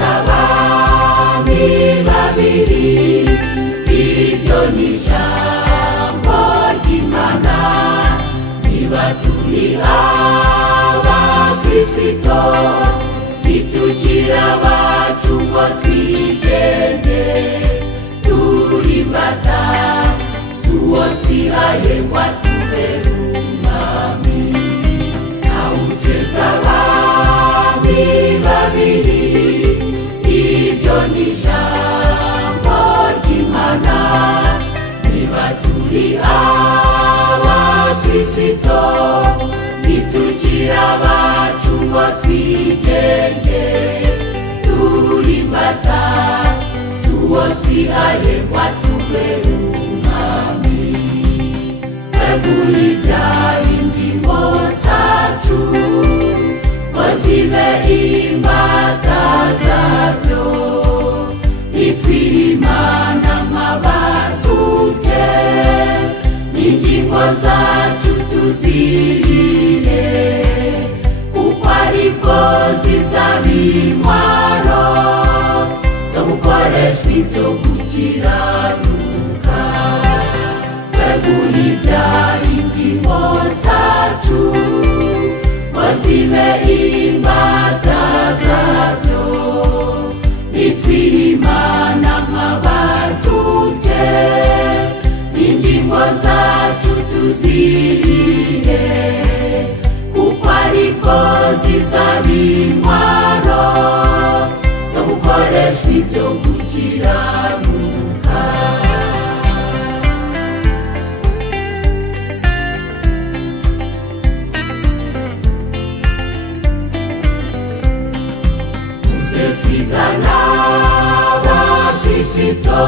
abami babiri iryo ni ijambo ry'Imana niba turi abakristo bitukira abacu ngo twigenge turi imbata z'uwo twihaye ngo atubere umwami ntawuceza abami babiri iryo ni ijambo ry'Imana niba turi abakristo bitukira abacu ngo twigenge turi imbata z'uwo twihaye ngo atubere umwami weguye ibyaha ingingo zacu ngo zibe imbata zabyo nitwihimana nk'abazutye n'ingingo zacu tuzirire kuko aribwo zizaba intwaro zo gukoreshwa ibyo gukiranuka weguye ibyaha ingingo zacu ngo zibe imbata zabyo nitwihimana nk'abazutye n'ingingo zacu tuzirire kuko aribwo zizaba intwaro zo gukoreshwa ibyo gukiranuka muze twigana abakristo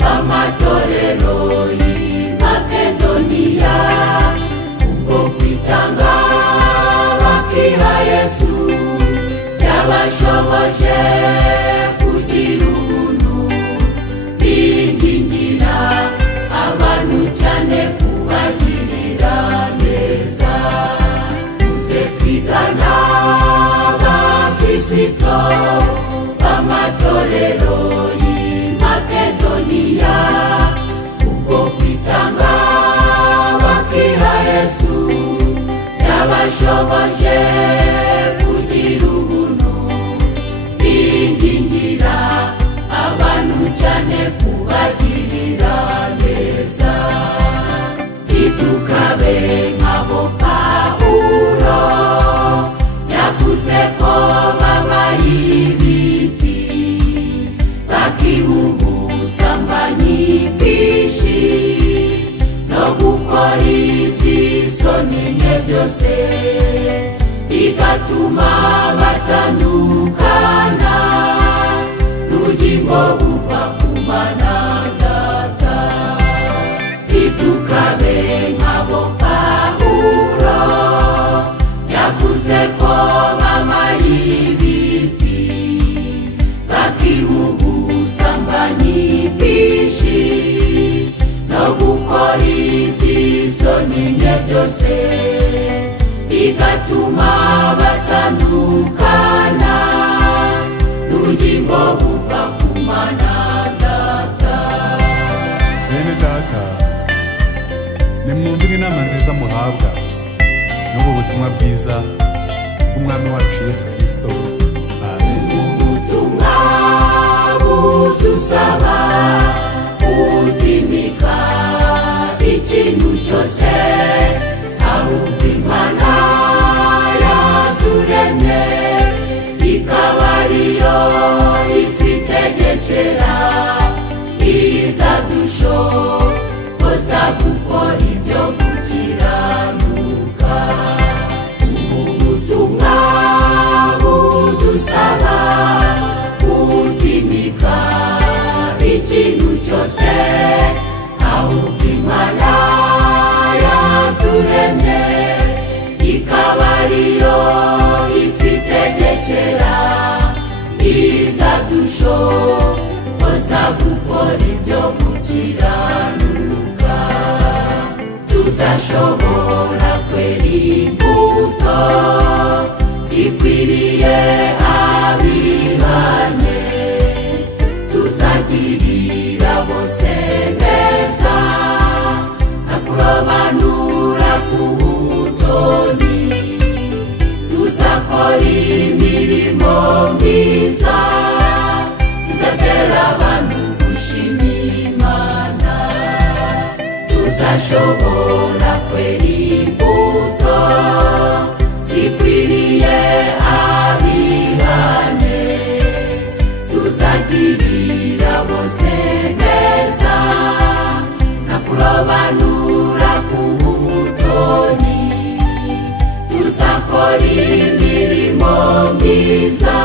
b'amatorero y'i Makedoniya ubwo kwitanga bakiha Yesu byabashoboje kugira ubuntu bingingira abantu cyane kubagirira neza muze twigana abakristo b'amatorero y'i Makedoniya ubwo kwitanga bakiha Yesu byabashoboje kugira ubuntu bingingira abantu cyane kubagirira neza ntitukabe nk'abo Pawulo yavuze ko babaye ibiti bakiha ubusambanyi bwinshi no gukora iby'isoni nke byose bigatuma batandukana n'ubugingo buva ku Mana Data ntitukabe nk'abo Pawulo yavuze ko babaye ibiti bakiha ubusambanyi bwinshi no gukora iby'isoni nke byose bigatuma batandukana n'ubugingo buva ku Mana Data bene data nimwumvire inama nziza muhabwa n'ubu butumwa bwiza bw'umwami wacu Yesu Kristo amen ubutumwa budusaba gutimika ikintu cyose ahubwo Imana yaturemye ikaba ariyo itwitegekera izadushoboza gukora ibyo gukiranuka ubu butumwa budusaba gutimika ikintu cyose ahubwo Imana yaturemye ikaba ariyo itwitegekera izadushoboza gukora ibyo gukiranuka tuzashobora kwera imbuto zikwiriye abihanye tuzagirira bose neza nta kurobanura ku butoni tuzakora imirimo myiza izatera abantu gushima Imana tuzashobora kwera imbuto zikwiriye abihanye tuzagirira bose neza nta kurobanura ku butoni tuzakora imirimo myiza